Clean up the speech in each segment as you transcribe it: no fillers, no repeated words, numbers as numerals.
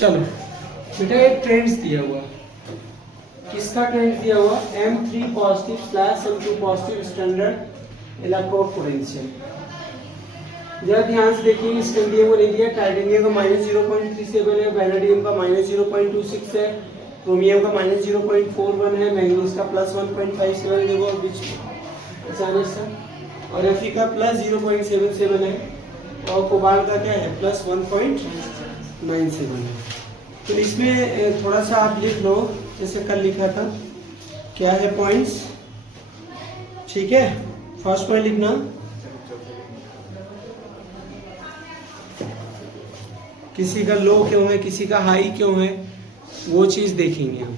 चलो बेटा एक ट्रेंड्स दिया हुआ, किसका ट्रेंड दिया हुआ? M3 positive slash M2 positive standard electrode potential. जरा ध्यान से देखिए, स्कैंडियम को नहीं दिया, टाइटेनियम का -0.37 है, वैनेडियम का -0.26 है, क्रोमियम का -0.41 है, मैंगनीज का +1.57 देखो बीच अचानक से, और Fe का +0.77 है, और कोबाल्ट का क्या है +1.97 है। तो इसमें थोड़ा सा आप लिख लो जैसे कल लिखा था, क्या है पॉइंट्स, ठीक है। फर्स्ट पॉइंट लिखना, किसी का लो क्यों है, किसी का हाई क्यों है, वो चीज देखेंगे हम।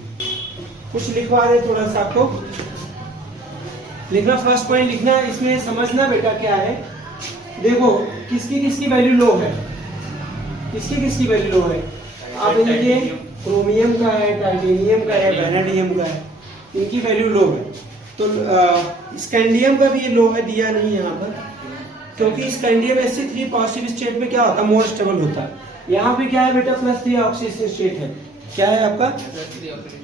कुछ लिखवा रहे थोड़ा सा आपको लिखना, फर्स्ट पॉइंट लिखना, इसमें समझना बेटा क्या है। देखो किसकी किसकी वैल्यू लो है, किसकी किसकी वैल्यू लो है, आप देखिए क्रोमियम का है, टाइटेनियम का है, वैनेडियम का है, इनकी वैल्यू लो है। तो स्कैंडियम का भी लो है, दिया नहीं यहाँ पर, क्योंकि स्कैंडियम Sc3 पॉजिटिव स्टेट में क्या होता है, मोर स्टेबल होता है। यहाँ पे क्या है बेटा +3 ऑक्सीडेशन स्टेट है, क्या है आपका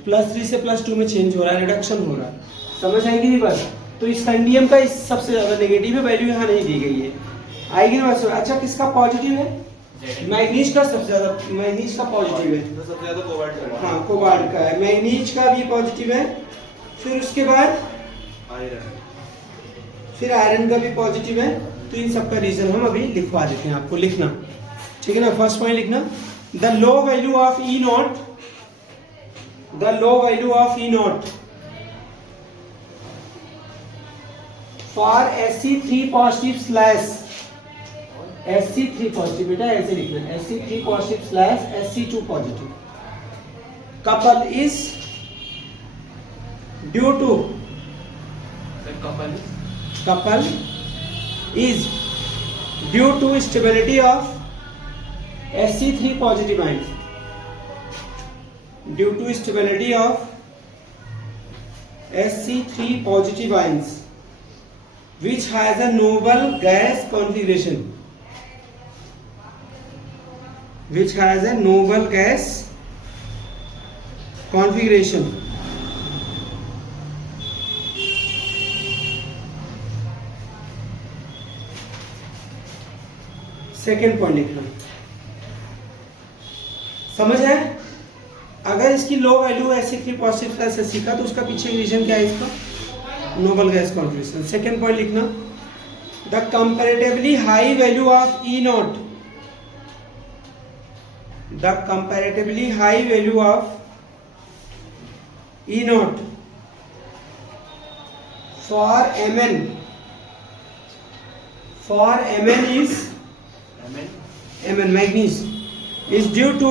+3 से +2 में चेंज हो रहा है, रिडक्शन हो रहा है, समझ आएगी नहीं बात। तो स्कैंडियम का इस सबसे ज्यादा नेगेटिव है, वैल्यू यहाँ नहीं दी गई है, आएगी ना बात। अच्छा किसका पॉजिटिव है, मैग्नीज का सबसे ज्यादा, मैग्नीज का पॉजिटिव है, सबसे ज्यादा कोबाल्ट का, हाँ कोबाल्ट का है, मैग्नीज का भी पॉजिटिव है, फिर उसके बाद आयरन, फिर आयरन का भी पॉजिटिव है। तो इन सबका रीजन हम अभी लिखवा देते हैं, आपको लिखना, ठीक है ना। फर्स्ट पॉइंट लिखना, the low value of E naught, the low value of E naught for Sc3 positive slash Sc3 positive, बेटा ऐसे लिखना, Sc3 positive slash Sc2 positive couple is due to, couple is due to stability of Sc3 positive ions, due to stability of Sc3 positive ions which has a noble gas configuration, which has a noble gas configuration. Second point लिखना, समझ है। अगर इसकी low value Sc3 positive plus Sc का, तो उसका पीछे reason क्या है, इसका noble gas configuration. Second point लिखना, the comparatively high value of E naught, the comparatively high value of E naught for Mn is Mn manganese is due to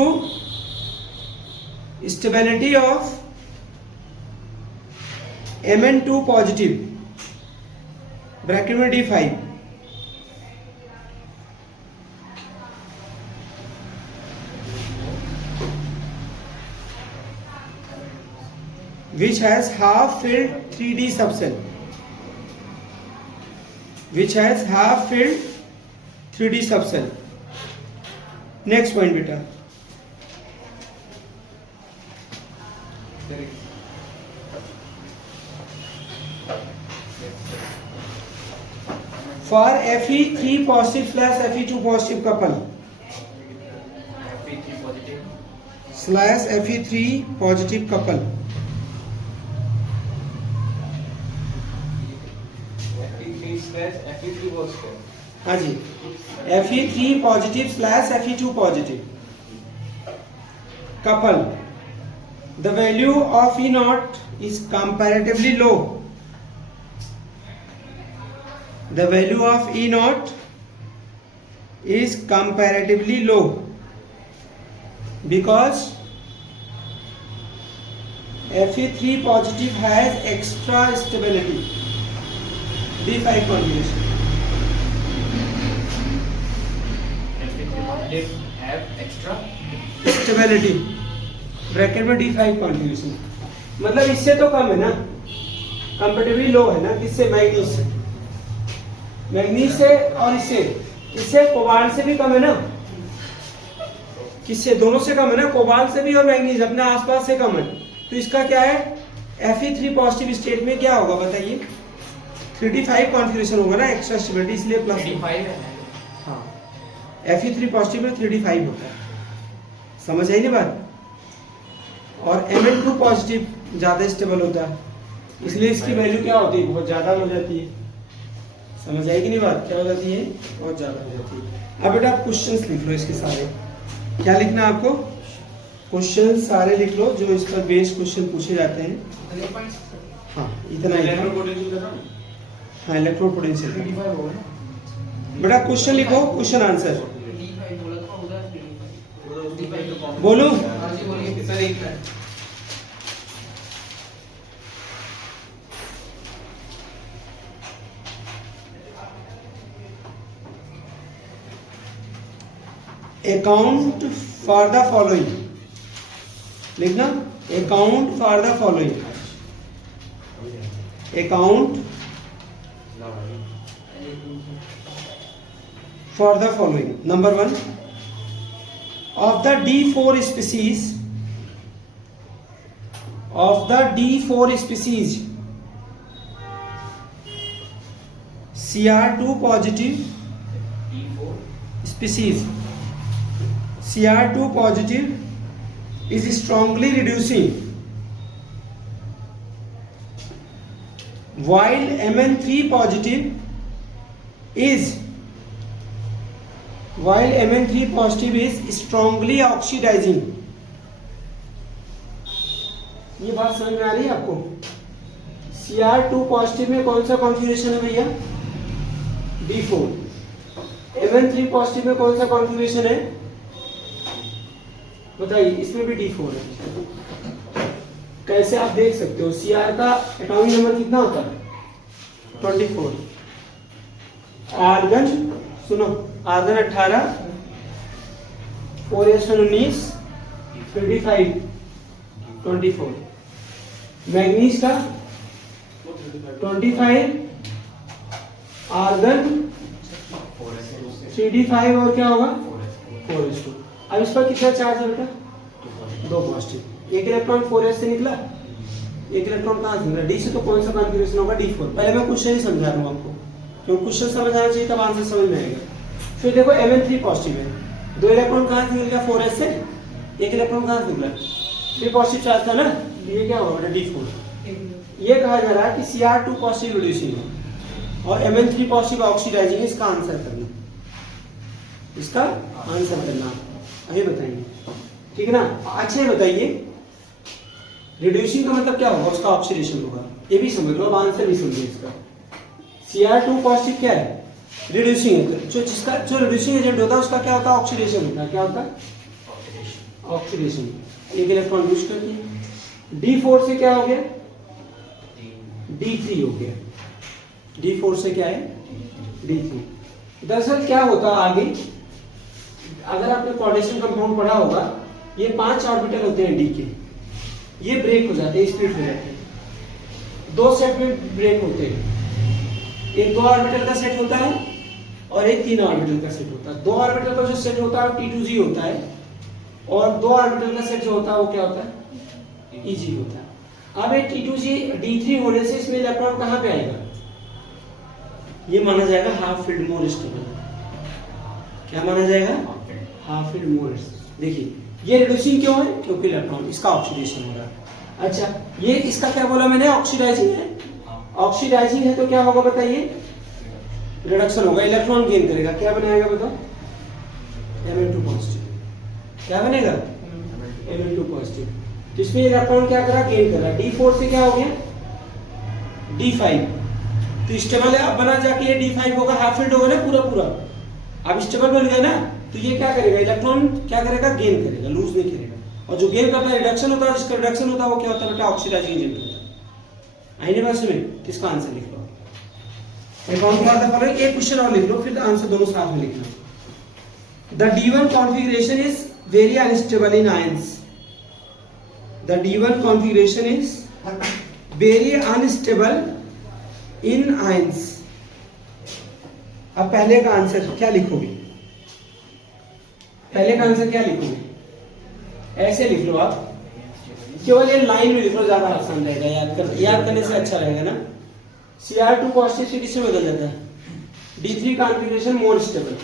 stability of Mn2 positive bracket में D5 which has half filled 3D subcell, which has half filled 3D subcell। Next point बेटा, for Fe3 positive slash Fe2 positive couple, slash Fe3 positive couple, हाँ जी, Fe3 positive slash Fe2 positive couple, the value of E naught is comparatively low, the value of E naught is comparatively low because Fe3 positive has extra stability, D5 configuration, have extra stability bracket में D5 configuration, मतलब इससे तो कम है ना, comparatively low है ना, किससे, manganese से, मैग्नीज से, और इससे कोबाल्ट से भी कम है ना, किससे? दोनों से कम है ना, कोबाल्ट से भी और मैग्नीज अपने आसपास से कम है। तो इसका क्या है, Fe3 पॉजिटिव स्टेट में क्या होगा बताइए? 3d5 कॉन्फ़िगरेशन होगा ना, एक्स्ट्रा स्टेबिलिटी, इसलिए प्लस 35 है। हाँ, Fe3 पॉजिटिव में 3d5 होता है। समझ आई ना बात? और Mn2 पॉजिटिव ज़्यादा स्टेबल होता है, इसलिए इसकी वैल्यू क्या होती है? बहुत ज़्यादा हो जाती है। समझ आएगी नहीं बात? क्या हो जाती है? बहुत ज़्यादा हो जाती है। अब बेटा आप क्वेश्चंस लिख लो इसके सारे। क्या लिखना है आपको? क्वेश्चन सारे लिख लो जो इस पर बेस्ड क्वेश्चन पूछे जाते हैं। हाँ, इतना ही था। हाँ, इलेक्ट्रोड पोटेंशियल। बेटा क्वेश्चन लिखो, क्वेश्चन आंसर बोलो। अकाउंट फॉर द फॉलोइंग लिखना, account for the following, account for the following. Number 1, of the D4 species, of the D4 species, Cr2 positive species, Cr2 positive is strongly reducing, while Mn3 positive is strongly oxidizing। ये बात समझ में आ रही है आपको? Cr2 positive में कौन सा कॉन्फ़िगरेशन है भैया? D4। Mn3 पॉजिटिव में कौन सा कॉन्फ़िगरेशन है बताइए? इसमें भी D4 है। कैसे आप देख सकते हो? Cr का एटॉमिक नंबर कितना होता है? 24। आर्गन सुनो, आर्गन 18, 4s19, 3d5, 24। मैग्नीज का 25, आर्गन 3d5 और क्या होगा? 4s2। अब इस पर कितना चार्ज है बेटा? 2 पॉजिटिव। एक इलेक्ट्रॉन 4s से निकला, एक इलेक्ट्रॉन कहाँ से निकला? D से। तो कौन सा कॉन्फ़िगरेशन होगा? D4। पहले मैं क्वेश्चन ही समझा रहा हूँ आपको, क्योंकि क्वेश्चन समझ आना चाहिए तब आंसर समझ में आएगा। फिर देखो Mn3 पॉजिटिव है, 2 इलेक्ट्रॉन कहाँ से निकल गया? 4s से। एक इलेक्ट्रॉन कहाँ से निकला? 3 पॉजिटिव चार्ज था ना, ये क्या होगा बेटा? D4। ये कहा जा रहा है कि Cr2 पॉजिटिव रिड्यूसिंग है और Mn3 पॉजिटिव ऑक्सीडाइजिंग। इसका आंसर करना, इसका आंसर करना अभी बताइए, ठीक है ना? अच्छा ये बताइए, रिड्यूसिंग का मतलब क्या होगा? उसका ऑक्सीडेशन होगा। ये भी समझ लो, अब आंसर भी समझिए इसका। Cr2 पॉजिटिव क्या है? रिड्यूसिंग है। जो रिड्यूसिंग एजेंट होता है उसका क्या होता है? ऑक्सीडेशन होता है। क्या होता है? ऑक्सीडेशन। एक इलेक्ट्रॉन लूज कर दिया। D4 से क्या हो गया? D3 हो गया। D4 से क्या है? D3। दरअसल क्या होता है आगे, अगर आपने कोऑर्डिनेशन कंपाउंड पढ़ा होगा, ये 5 ऑर्बिटल होते हैं D के, ये ब्रेक हो जाते हैं, स्प्लिट हो जाते हैं। 2 सेट में ब्रेक होते हैं, एक 2 ऑर्बिटल का सेट होता है और एक 3 ऑर्बिटल का सेट होता है। 2 ऑर्बिटल का जो सेट होता है वो T2G होता है और 2 ऑर्बिटल का सेट जो होता है वो क्या होता है? EG होता है। अब ये T2G D3 होने से इसमें इलेक्ट्रॉन कहाँ पे आएगा? ये माना जाएगा हाफ फील्ड मोर स्टेबल। क्या माना जाएगा? हाफ फील्ड मोर। देखिए ये रिड्यूसिंग क्यों है? क्योंकि इलेक्ट्रॉन इसका ऑक्सीडेशन हो रहा है। अच्छा, ये इसका क्या बोला मैंने? ऑक्सीडाइजिंग है। ऑक्सीडाइजिंग है तो क्या होगा बताइए? रिडक्शन होगा, इलेक्ट्रॉन गेन करेगा। क्या बनाएगा बताओ? Mn2 positive. क्या बनेगा? Mn2 positive. तो इसमें इलेक्ट्रॉन क्या कर रहा है? गेन कर रहा है। D4 से क्या हो गया? D5। तो स्टेबल है, अब बना जाके ये D5 होगा, हाफ फील्ड होगा ना पूरा पूरा। अब स्टेबल बन गया ना, तो ये क्या करेगा? इलेक्ट्रॉन क्या करेगा? गेन करेगा, लूज नहीं करेगा। और जो गेन करता है रिडक्शन होता है, जिसका रिडक्शन होता है वो क्या होता है बेटा? ऑक्सीडाइजिंग एजेंट होता है। आईने बात में इसका आंसर लिख लो। अकाउंट फॉर द फॉलोइंग, एक क्वेश्चन और लिख लो, फिर आंसर दोनों साथ में लिखना। The D1 configuration is very unstable in ions. The D1 configuration is very unstable in ions. अब पहले का आंसर क्या लिखोगे? पहले का आंसर क्या लिखोगे? ऐसे लिख लो आप, केवल ये लाइन में लिख लो, ज्यादा आसान रहेगा, याद करने से अच्छा रहेगा ना। Cr2 पॉजिटिव से किससे बदल जाता है? D3 कॉन्फ़िगरेशन मोल स्टेबल,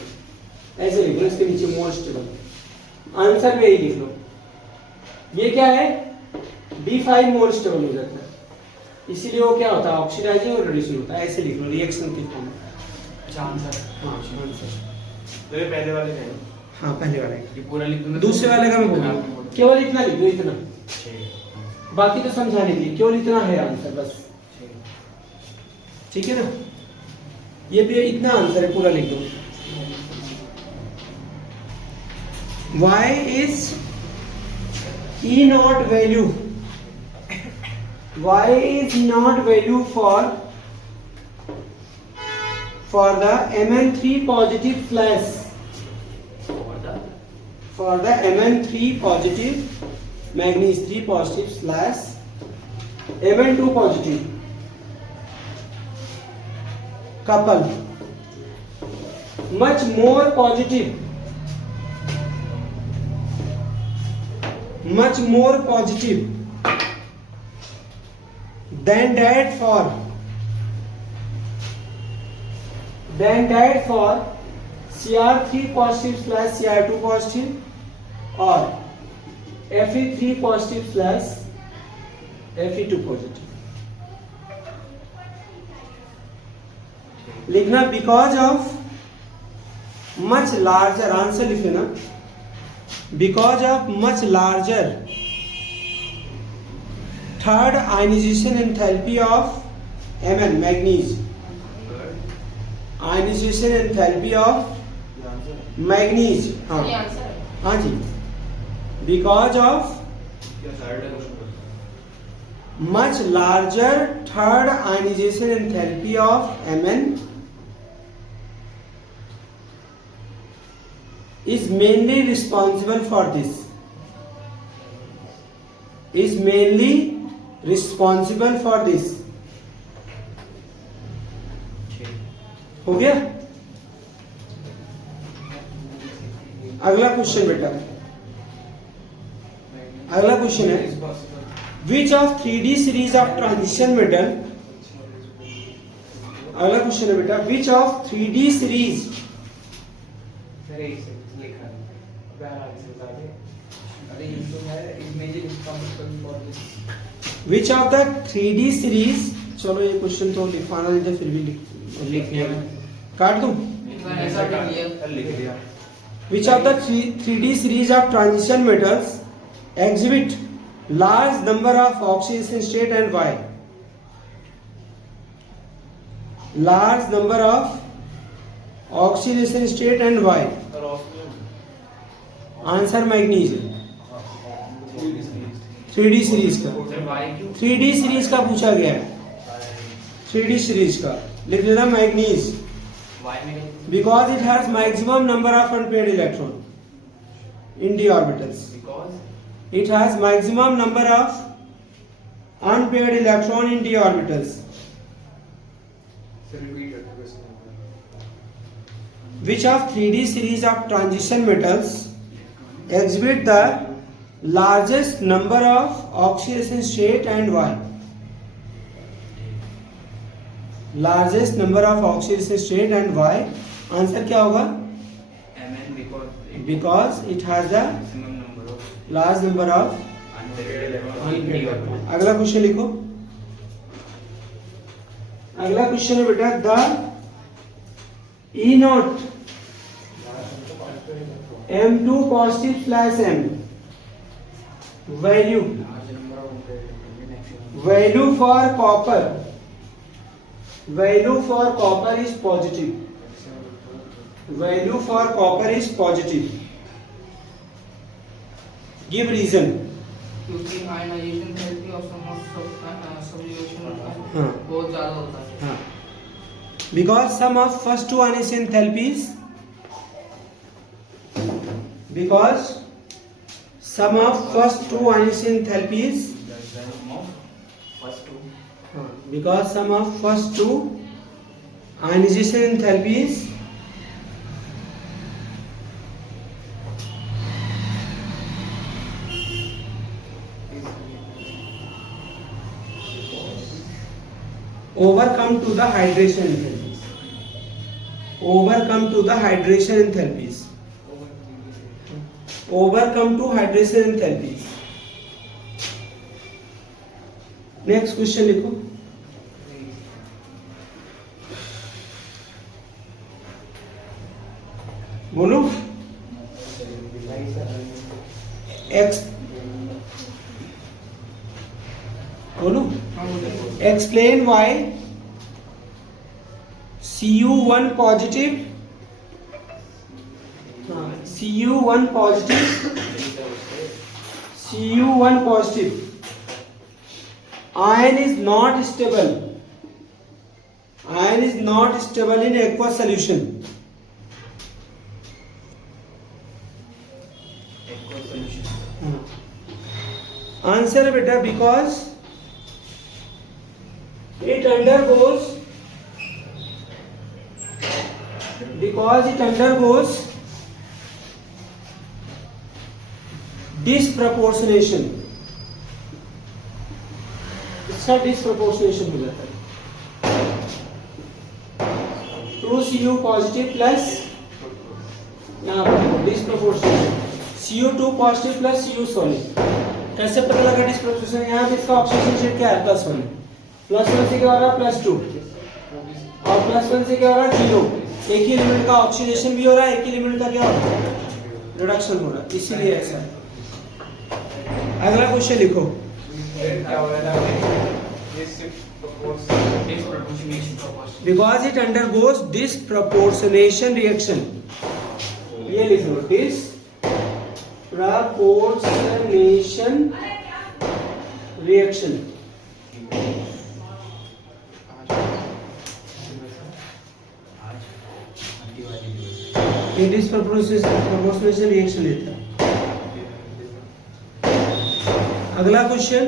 ऐसे लिख लो, इसके नीचे मोल स्टेबल, आंसर में यही लिख लो। ये क्या है? D5 मोल स्टेबल हो जाता है, इसीलिए वो क्या होता है? ऑक्सीडाइजिंग और रिड्यूसिंग होता है, ऐसे लिख लो रिएक्शन के फॉर्म में। आंसर। हाँ आंसर। तो ये पहले वाले का है। हाँ पहले वाले ये पूरा लिख दूंगा। दूसरे वाले का मैं बोल रहा हूँ, केवल इतना लिख दो, इतना, बाकी तो समझाने के लिए, केवल इतना है आंसर बस, ठीक है ना। ये भी इतना आंसर है, पूरा लिख दो। Y is E not value, Y is not value for the Mn3 positive flash, for the Mn3 positive manganese 3 positive slash Mn2 positive couple much more positive than that for Cr3 positive slash Cr2 positive or Fe3 positive slash Fe2 positive। लिखना because of much larger, answer लिख लेना, because of much larger third ionization enthalpy of Mn manganese, ionization enthalpy of manganese, हाँ हाँ जी, because of much larger third ionization enthalpy of Mn is mainly responsible for this, is mainly responsible for this। हो गया? अगला question बेटा, अगला question है Which of 3D series of transition metal, अगला क्वेश्चन है बेटा, which of 3D series, which of the 3D series, चलो ये क्वेश्चन तो लिखवाना नहीं था, फिर भी लिख दिया, काट दूं? लिख दिया। Which of the 3D series of transition metals exhibit large number of oxidation state and why? Large number of oxidation state and why? Answer manganese है, 3D सीरीज का, 3D सीरीज का पूछा गया है, 3D सीरीज का लिख लेना manganese, because it has maximum number of unpaired electron in d orbitals, it has maximum number of unpaired electron in d orbitals, which of 3D series of transition metals exhibit the largest number of oxidation state and why? Largest number of oxidation state and why? Answer क्या होगा? Because it has the large number of unpaired electron। अगला question लिखो, अगला question है बेटा, the E naught M2 positive slash M value for copper, value for copper is positive, value for copper is positive, give reason। क्योंकि ionization therapy और sublimation बहुत ज्यादा होता है। हाँ, because sum of first two ionization enthalpies, because sum of first two ionization enthalpies, because sum of first two ionization enthalpies overcome to the hydration enthalpies. Overcome to the hydration enthalpies. Overcome to hydration enthalpies. Next question लिखो. बोलो. बोलो. Explain why Cu1 positive Cu1 positive ion is not stable. Ion is not stable in aqueous solution. Answer beta, because it undergoes disproportionation. इसका disproportionation हो जाता है. 2Cu positive plus यहाँ पर disproportionation Cu2 positive plus Cu solid. कैसे पता लगा डिस्प्रोपोर्शनल? यहाँ पे इसका ऑक्सीजन शेड क्या है? +1. +1 से क्या हो रहा है? +2. और +1 से क्या हो रहा है? 0. एक ही एलिमेंट का ऑक्सीडेशन भी हो रहा है, एक ही एलिमेंट का क्या हो रहा है? रिडक्शन हो रहा है, इसीलिए ऐसा है. अगला क्वेश्चन लिखो. क्या हो रहा है? Because it undergoes disproportionation reaction. ये लिख लो, disproportionation reaction. ये disproportionation reaction लेता है. अगला question.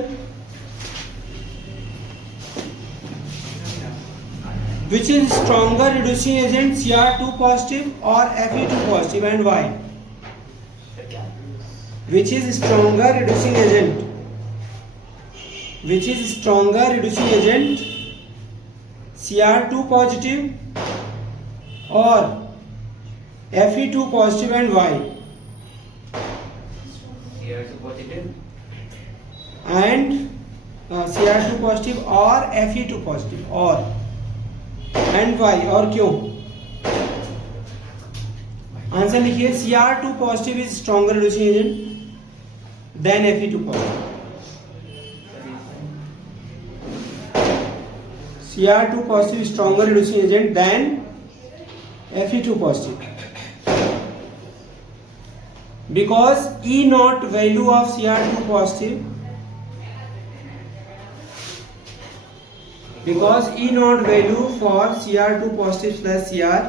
Which is stronger reducing agent, Cr2 positive or Fe2 positive, and why? Which is stronger reducing agent? Which is stronger reducing agent, Cr2 positive or Fe2 positive, and why? Cr2 positive. And Cr2 positive or Fe2 positive, or and why, और क्यों? Answer लिखिए. Cr2 positive is stronger reducing agent than Fe2 positive. Cr2 positive is stronger reducing agent than Fe2 positive because E naught value of Cr2 positive, because E naught value for Cr2 positive slash Cr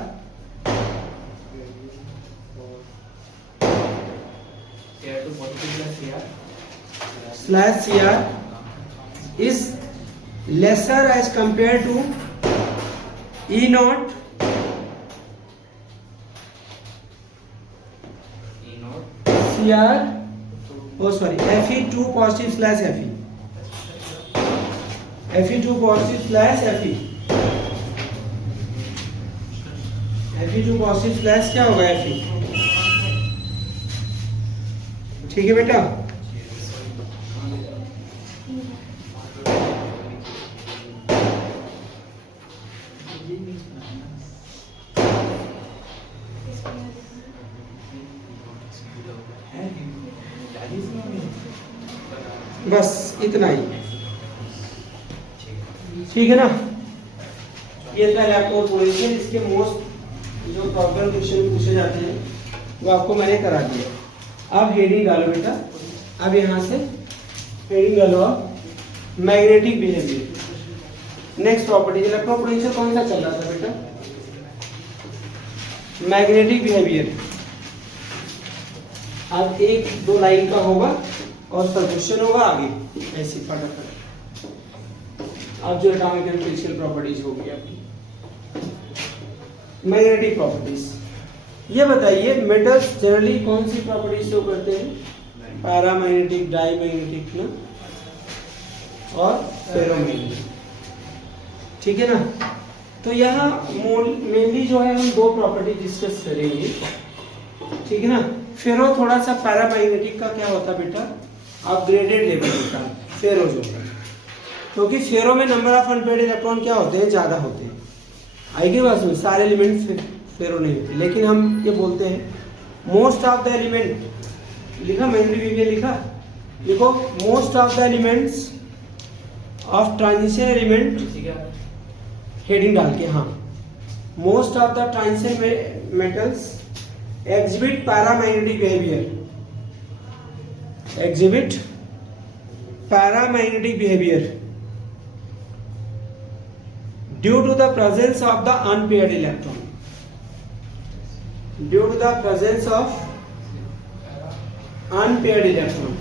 slash Cr is lesser as compared to E naught Cr, Fe2 positive slash Fe. Fe2 positive slash Fe. Fe2 positive slash क्या होगा Fe? ठीक है बेटा. बस इतना ही. ठीक है ना. ये था लैपटॉप पोजीशन. इसके मोस्ट जो प्रॉब्लम क्वेश्चन पूछे जाते हैं वो आपको मैंने करा दिया. अब हेडिंग डालो बेटा. अब यहाँ से हेडिंग डालो आप. Magnetic behaviour. Next property. Electron potential कौन सा चल रहा था बेटा? Magnetic behaviour. अब 1-2 लाइन का होगा और सब क्वेश्चन होगा आगे ऐसे फटाफट. अब जो एटॉमिक एंड फिजिकल प्रॉपर्टीज होगी आपकी. Magnetic properties. ये बताइए मेटल्स जनरली कौन सी प्रॉपर्टीज शो करते हैं? पैरामैग्नेटिक, डाईमैग्नेटिक ना, और फेरोमैग्नेटिक. ठीक है ना। तो यहाँ मेनली जो है हम दो प्रॉपर्टी डिस्कस करेंगे, ठीक है ना। फेरो थोड़ा सा पैरामैग्नेटिक का क्या होता है बेटा, अपग्रेडेड लेवल होता है फेरो जो है, क्योंकि फेरो में नंबर ऑफ अनपेयर्ड इलेक्ट्रॉन क्या होते हैं, ज़्यादा होते हैं। आएगी बात में, सारे एलिमेंट फेरो नहीं होते, लेकिन हम ये बोलते हैं मोस्ट ऑफ द एलिमेंट, लिखा मैंने भी लिखा, लिखो most of the elements of transition element, heading डाल के, हाँ, most of the transition metals exhibit paramagnetic behavior, exhibit paramagnetic behavior due to the presence of the unpaired electron, due to the presence of unpaired electron,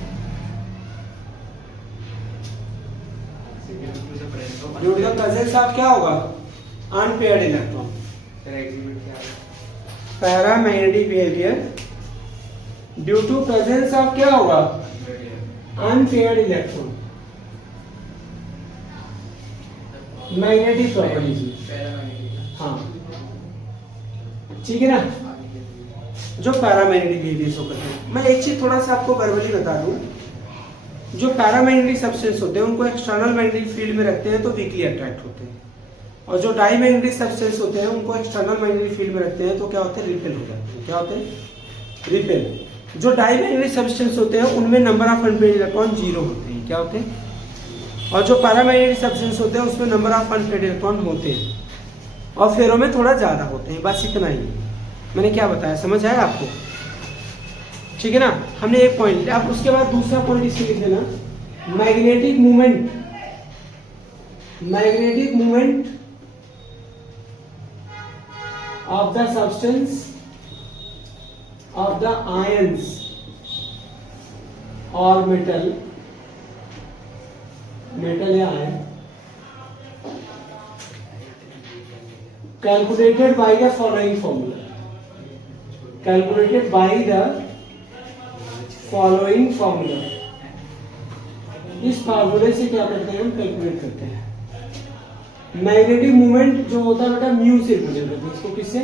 due to the presence of क्या होगा, unpaired electron, paramagnetic behaviour due to presence of क्या होगा, unpaired electron, magnetic properties, हाँ ठीक है ना, जो paramagnetic behaviour show करते हैं। मैं एक चीज थोड़ा सा आपको वर्बली बता दूं, जो पैरामैग्नेटिक सब्सटेंस होते हैं उनको एक्सटर्नल मैग्नेटिक फील्ड में रखते हैं तो वीकली अट्रैक्ट होते हैं, और जो डाई मैग्नेटिक सब्सटेंस होते हैं उनको एक्सटर्नल मैग्नेटिक फील्ड में रखते हैं तो क्या होते हैं, रिपेल हो जाते हैं। क्या होते हैं, रिपेल। जो डाई मैग्नेटिक सब्सटेंस होते हैं उनमें नंबर ऑफ अनपेयर्ड इलेक्ट्रॉन 0 होते हैं, क्या होते हैं, और जो पैरामैग्नेटिक सब्सटेंस होते हैं उसमें नंबर ऑफ अनपेयर्ड इलेक्ट्रॉन होते हैं, और फेरो में थोड़ा ज़्यादा होते हैं। बस इतना ही मैंने क्या बताया, समझ आया आपको, ठीक है ना। हमने एक पॉइंट, अब उसके बाद दूसरा पॉइंट इसके लिख देना, magnetic movement, magnetic movement of the substance of the ions or metal या ion calculated by the following formula, calculated by the following formula। इस फार्मूले से क्या करते हैं, हम कैलकुलेट करते हैं मैग्नेटिक मूवमेंट जो होता है बेटा, म्यू से रिप्रेजेंट करते हैं इसको, किससे,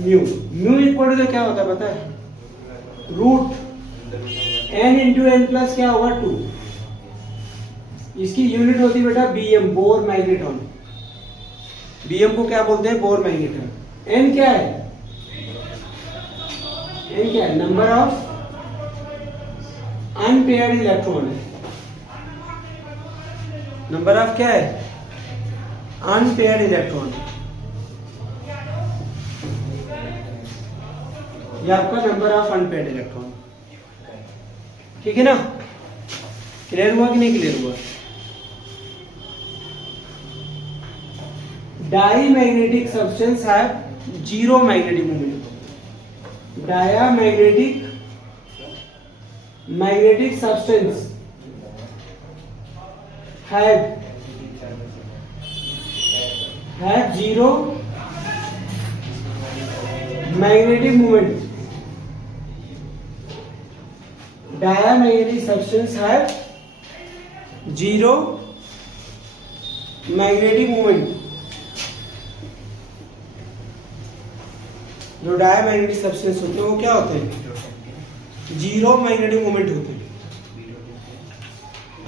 म्यू। म्यू इक्वल टू क्या होता है पता है, root n into N plus क्या होगा 2। इसकी यूनिट होती है बेटा बीएम, बोर मैग्नेटॉन। बीएम को क्या बोलते हैं, बोर मैग्नेटॉन। n क्या है, n क्या है, नंबर ऑफ अनपेयर्ड इलेक्ट्रॉन है, नंबर ऑफ क्या है, अनपेयर्ड इलेक्ट्रॉन। ये आपका नंबर ऑफ अनपेयर्ड इलेक्ट्रॉन, ठीक है ना। क्लियर हुआ कि नहीं क्लियर हुआ। Diamagnetic substance have 0 magnetic moment, magnetic substance have 0 magnetic movement, diamagnetic substance have 0 magnetic movement. जो डायमैग्नेटिक सब्सटेंस होते हैं वो क्या होते हैं, 0 मैग्नेटिक मूवमेंट होते हैं।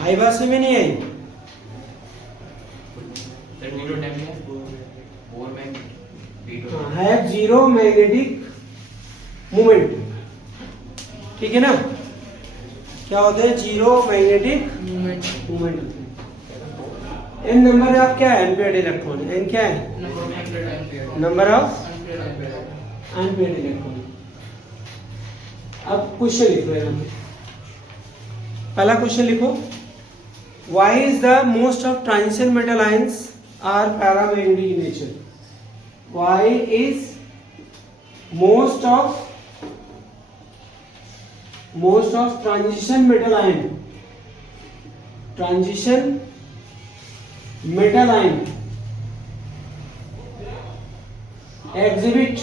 आई बात समझ में नहीं आई, है 0 मैग्नेटिक मूवमेंट, ठीक है ना। क्या होते हैं, 0 मैग्नेटिक मूवमेंट होते हैं। एन नंबर ऑफ क्या है, अनपेयर्ड इलेक्ट्रॉन, एन क्या है, नंबर ऑफ अनपेयर्ड इलेक्ट्रॉन। अब क्वेश्चन लिखो यहाँ पे, पहला क्वेश्चन लिखो, why is the most of transition metal ions are paramagnetic in nature. Why is most of transition metal ion exhibit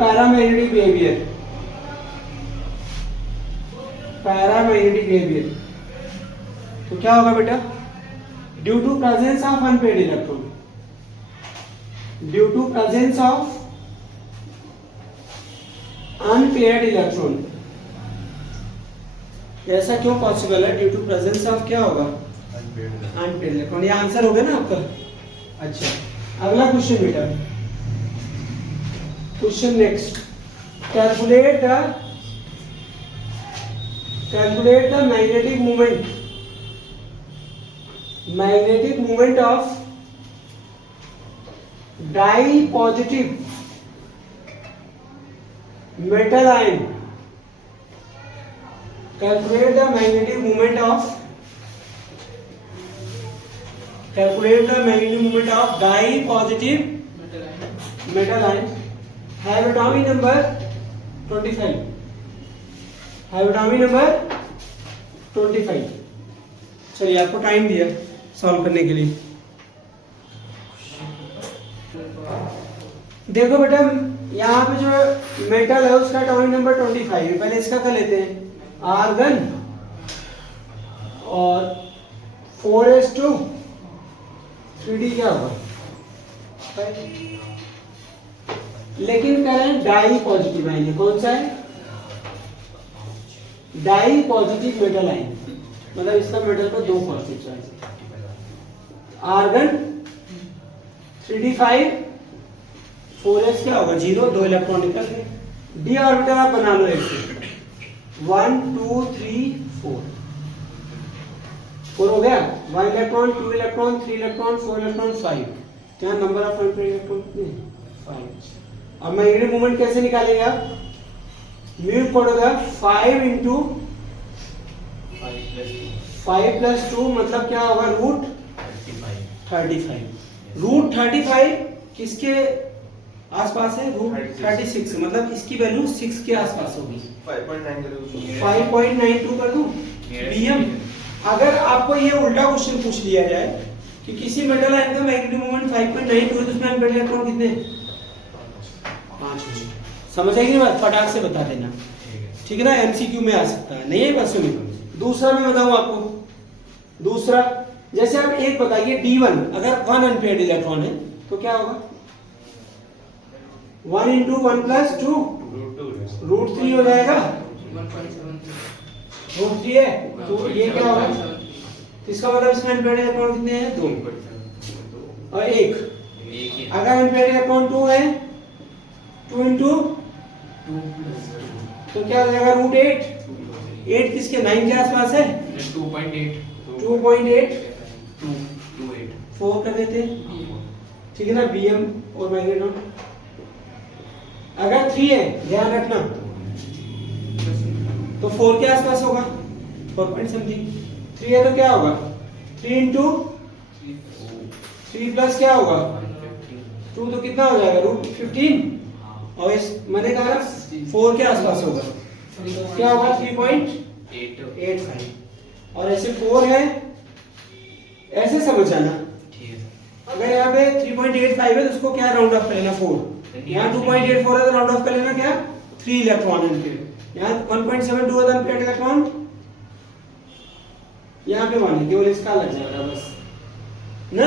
paramagnetic behavior, तो क्या होगा बेटा, due to presence of unpaired electron, due to presence of unpaired electron. ऐसा क्यों possible है? Due to presence of क्या होगा? Unpaired electron. ये आंसर हो गया ना आपका। अच्छा, अगला क्वेश्चन बेटा, question next, calculate the magnetic movement of di positive metal ion. Calculate the magnetic moment of di-positive metal ion. Have atomic number 25. Have atomic number 25. चलिए, आपको टाइम दिया सॉल्व करने के लिए। देखो बेटा, यहाँ पे जो मेटल है उसका एटॉमिक नंबर 25 है। पहले इसका कर लेते हैं, आर्गन और 4s2 3d क्या होगा? लेकिन करें डाई पॉजिटिव आयन है। कौन सा है? डाई पॉजिटिव मेटल आयन, मतलब इसका मेटल पर दो पॉजिटिव चार्ज है। आर्गन 3d5, 4s क्या होगा? 0, 2 इलेक्ट्रॉन निकल गए। डी ऑर्बिटल आप बना लो ऐसे, 1 2 3 4 हो गया। 1 इलेक्ट्रॉन, 2 इलेक्ट्रॉन, 3 इलेक्ट्रॉन, 4 इलेक्ट्रॉन, 5। क्या नंबर ऑफ अनपेड इलेक्ट्रॉन कितने? 5। अब मैग्नेटिक मोमेंट कैसे निकालेंगे आप? म्यू पड़ेगा 5 इंटू 5 प्लस 2, मतलब क्या होगा? रूट 35। रूट 35 किसके आसपास है? रूट 36, मतलब इसकी वैल्यू 6 के आसपास होगी। 5.92 कर दूं बीएम। अगर आपको ये उल्टा क्वेश्चन पूछ लिया जाए कि किसी मेटल आयन का मैग्नेटिक मोमेंट 5.92 है तो उसमें अनपेड इलेक्ट्रॉन कितने? 5। समझ आएगी ना बात? फटाक से बता देना, ठीक है ना? एमसीक्यू में आ सकता है, नहीं है बस सुनिए। दूसरा मैं बताऊं आपको, दूसरा जैसे आप एक बताइए D1, अगर 1 अनपेड इलेक्ट्रॉन है तो क्या होगा? 1 इंटू 1 प्लस 2 रूट 3 हो जाएगा। 1.73 रूट 3 है तो ये क्या होगा? इसका मतलब इसमें अनपेड इलेक्ट्रॉन कितने हैं? 2 और 1। अगर अनपेड इलेक्ट्रॉन 2 है, 2 इंटू 2 तो क्या हो जाएगा? रूट 8। 8 किसके? 9 के आसपास है। 2.8 2.8 2.8 4 कर देते, ठीक है ना? बीएम और मैग्नेटॉन। अगर 3 है, ध्यान रखना, तो 4 के आसपास होगा, 4 पॉइंट समथिंग। 3 है तो क्या होगा? 3 इंटू 3 प्लस क्या होगा? 2 तो कितना हो जाएगा? रूट 15। और इस मैंने कहा 4 के आसपास होगा, क्या होगा? 3.85। और ऐसे 4 है, ऐसे समझ आना। अगर यहाँ पे 3.85 है तो उसको क्या राउंड ऑफ कर लेना? 4। यहाँ 2.84 है तो राउंड ऑफ कर लेना क्या? 3 इलेक्ट्रॉन अनपेड। यहाँ 1.72 है तो अनपेड इलेक्ट्रॉन, यहाँ पे मान केवल इसका लग जाएगा बस ना।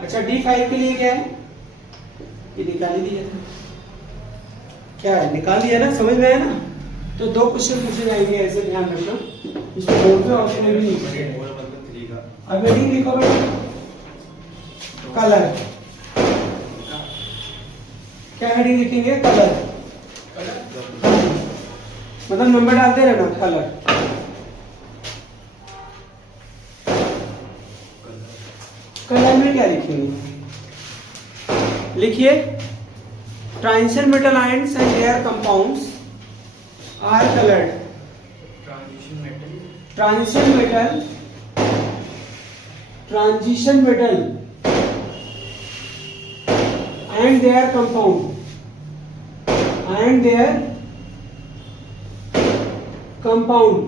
अच्छा, D5 के लिए क्या है? ये निकाल ही दिया था, क्या है? निकाल दिया ना, समझ में आया ना? तो 2 क्वेश्चन पूछे जाएंगे, ऐसे ध्यान रखना। इसको बोर्ड पे ऑप्शन में भी नहीं पड़ेगा। अब हेडिंग लिखो बेटा, कलर। क्या हेडिंग लिखेंगे? कलर। मतलब नंबर डालते रहना, कलर। कलर में क्या लिखेंगे? लिखिए, transition metal ions and their compounds are coloured. Transition metal and their compound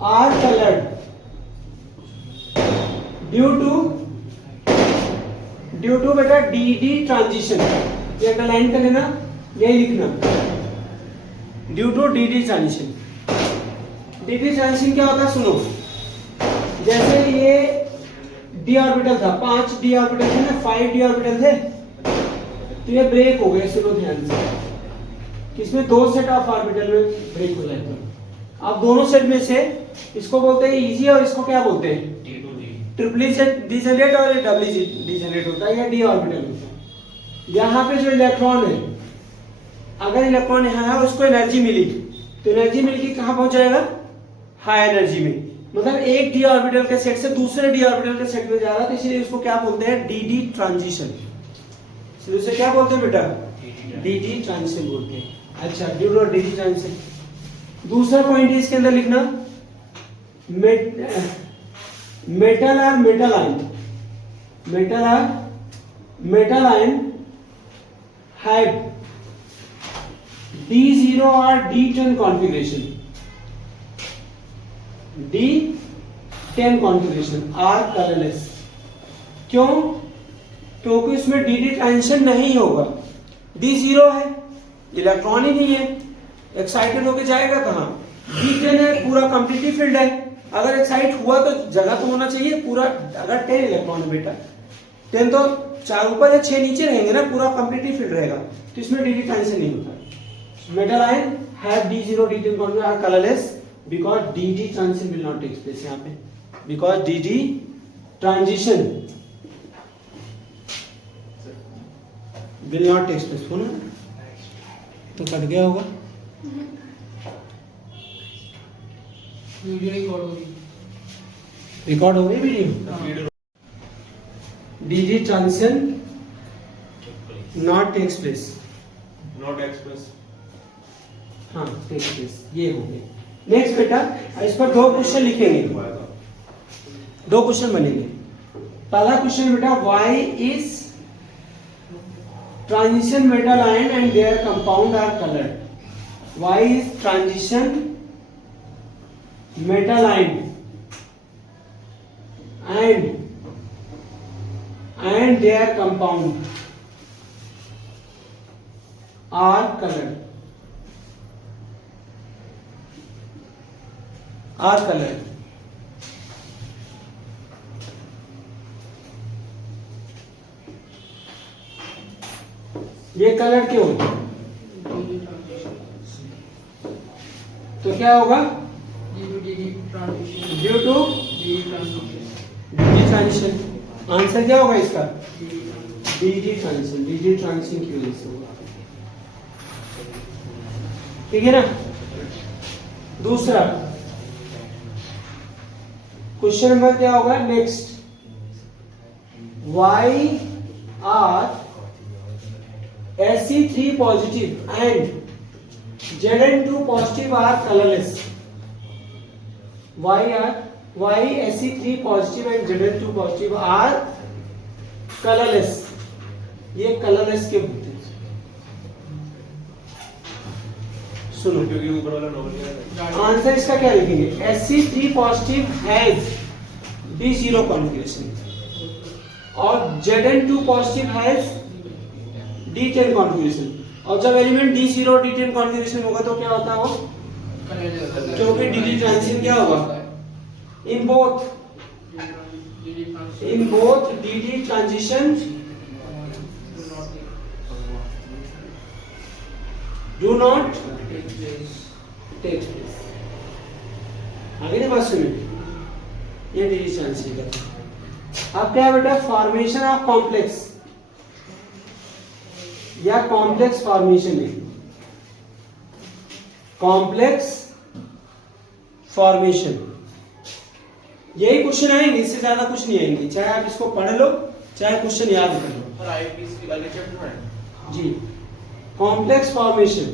are colored due to बेटा DD ट्रांजिशन। ये अंडरलाइन कर लेना, यही लिखना, due to DD transition. D transition क्या होता है सुनो, जैसे ये डी ऑर्बिटल था, 5 डी ऑर्बिटल थे ना, 5 डी ऑर्बिटल थे, तो ये ब्रेक हो गए। सुनो ध्यान से, किसमें 2 सेट ऑफ ऑर्बिटल में ब्रेक हो जाते हैं। अब दोनों सेट में से इसको बोलते हैं इजी और इसको क्या बोलते हैं, ट्रिपली डिजेनरेट और डबली डिजेनरेट होता है या डी ऑर्बिटल होता है। यहाँ पे जो इलेक्ट्रॉन है, अगर इलेक्ट्रॉन यहाँ है उसको एनर्जी मिली, तो एनर्जी मिलके कहाँ पहुंच जाएगा, हाई एनर्जी में। मतलब एक डी ऑर्बिटल के सेट से दूसरे डी ऑर्बिटल के सेट में जा रहा है, तो इसलिए इसको क्या बोलते हैं, डी ट्रांजिशन। उसे क्या बोलते हैं बेटा, डी ट्रांजिशन बोलते हैं। अच्छा, डी ट्रांजिशन। दूसरा पॉइंट है इसके अंदर लिखना, मेटल और मेटल आयन, मेटल और मेटल आयन हैव D0 और D10 configuration, D10 configuration are colourless. क्यों? क्योंकि इसमें डी ट्रांजिशन नहीं होगा, D0 है, इलेक्ट्रॉन ही नहीं है, एक्साइटेड होके जाएगा कहाँ, D10 है, पूरा कंप्लीटली फिल्ड है। अगर एक्साइट हुआ तो जगह तो होना चाहिए पूरा, अगर 10 इलेक्ट्रॉन है बेटा, 10 तो 4 ऊपर या 6 नीचे रहेंगे ना, पूरा कंप्लीटली फिल्ड रहेगा, तो इसमें डी ट्रांजिशन नहीं होता। Metal ion have D0 D10 configuration are colourless because D transition will not take place. यहाँ पे because D transition will not take place. हो ना, तो कट गया होगा, वीडियो रिकॉर्ड होगी, रिकॉर्ड हो गई video. D transition not takes place, not express, हाँ टेक्स प्लेस, ये हो गया। नेक्स्ट बेटा, इस पर 2 क्वेश्चन लिखेंगे, 2 क्वेश्चन बनेंगे। पहला क्वेश्चन बेटा, why is transition metal ion and their compound are coloured. Why is transition metal ion and their compound are colored, ये कलर क्यों? तो क्या होगा, due to D transition. Answer क्या होगा इसका, डी ट्रांजिशन। डी ट्रांजिशन की वजह से होगा, ठीक है ना। दूसरा क्वेश्चन नंबर क्या होगा next, why are Fe3 positive and Zn2 positive are colourless. Why Fe3 positive and Zn2 positive are colorless? ये कलरलेस क्यों होते हैं? सुनो, क्योंकि ऊपर वाला नॉर्मल आंसर इसका क्या लिखेंगे, Fe3 positive has D0 configuration और Zn2 positive has D10 configuration. और जब एलिमेंट D0 D10 कॉन्फ़िगरेशन होगा तो क्या होता है वो, क्योंकि डी ट्रांजिशन क्या होगा, in both D transition do not take place. आगे नहीं बात सुनिए, ये डी ट्रांजिशन का। अब क्या बेटा, फॉर्मेशन ऑफ कॉम्प्लेक्स या कॉम्प्लेक्स फॉर्मेशन है, कॉम्प्लेक्स फॉर्मेशन, यही क्वेश्चन आएंगे, इससे ज्यादा कुछ नहीं आएंगे, चाहे आप इसको पढ़ लो चाहे क्वेश्चन याद कर लो। और आईपीसी की वाले चैप्टर में जी, कॉम्प्लेक्स फॉर्मेशन।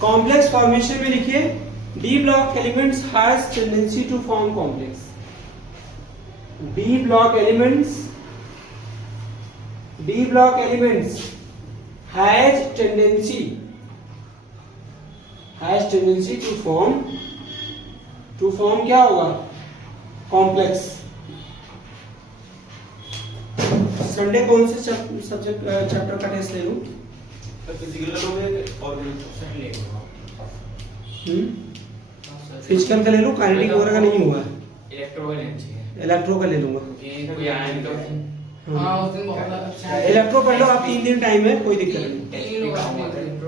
कॉम्प्लेक्स फॉर्मेशन में लिखिए, D block elements has tendency to form complex. D block elements has tendency to form क्या होगा, कॉम्प्लेक्स। संडे कौन से चैप्टर का टेस्ट ले लूं? फिजिकल में ऑर्गेनिज्म फिजिकल का ले लूँ, काइनेटिक वगैरह का नहीं हुआ है, इलेक्ट्रो का लेना चाहिए इलेक्ट्रो का ले लूंगा। कि कोई आया नहीं तो हाँ उस दिन बहुत अच्छा है। इलेक्ट्रो पढ़ लो आप, 3 दिन टाइम है, कोई दिक्कत नहीं,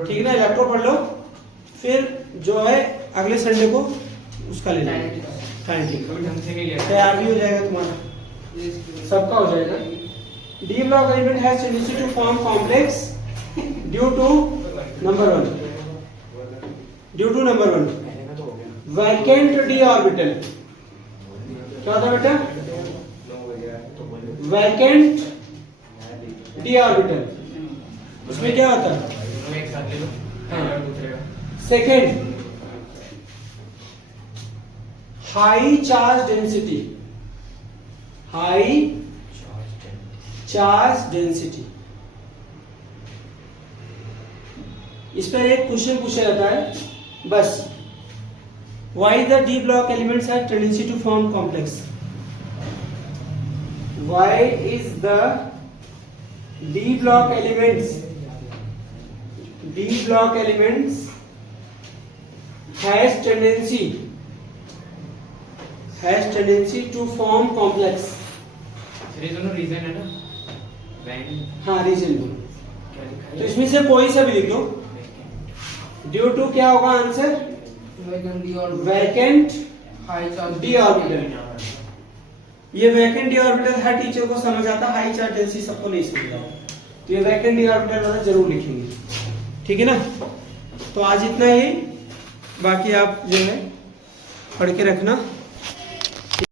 ठीक है ना। इलेक्ट्रो पढ़ लो, फिर जो है अगले संडे को उसका ले लेंगे काइनेटिक, ढंग से नहीं लिया तैयार भी हो जाएगा तुम्हारा, सबका हो जाएगा। D block element has tendency to form complex due to number 1, due to number 1 vacant D orbital. क्या होता है बेटा? वैकेंट डी ऑर्बिटल, उसमें क्या होता है? एक साथ ले लो और दूसरे का second, high charge density, high charge density. इस पर एक क्वेश्चन पूछा जाता है बस, why the D block elements have tendency to form complex, why is the D block elements has tendency to form complex। ये दोनों रीजन है ना, बैंड हाँ रीजन दो, क्या लिखा तो है इसमें से कोई सा भी लिख दो। ड्यू टू क्या होगा आंसर? वैकेंट डी और vacant high charge D orbital. ये वैकेंट डी ऑर्बिटल हर टीचर को समझ आता, हाई चार्ज डेंसिटी सबको नहीं समझ आता, तो ये वैकेंट डी ऑर्बिटल वाला जरूर लिखेंगे, ठीक है ना। तो आज इतना ही, बाकी आप जो है पढ़ के रखना।